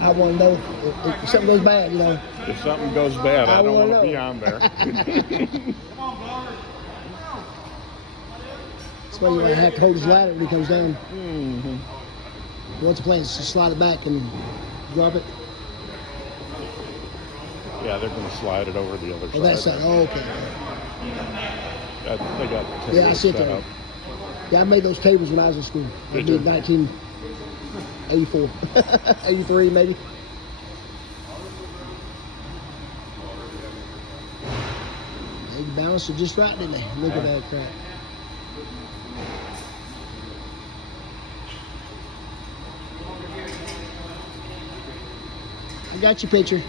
I want to know if something goes bad, you know. If something goes bad, I don't want to be on there. That's why you might have to hold his ladder when he comes down. Mm-hmm. Once the plane, just slide it back and drop it. Yeah, they're going to slide it over the other side. Oh, that side. Oh, okay. They got the Yeah, I see it set there. up. Yeah, I made those tables when I was in school. I Did did you? 1984. 83 maybe. They balanced it just right, didn't they? Look at that crap. I got your picture.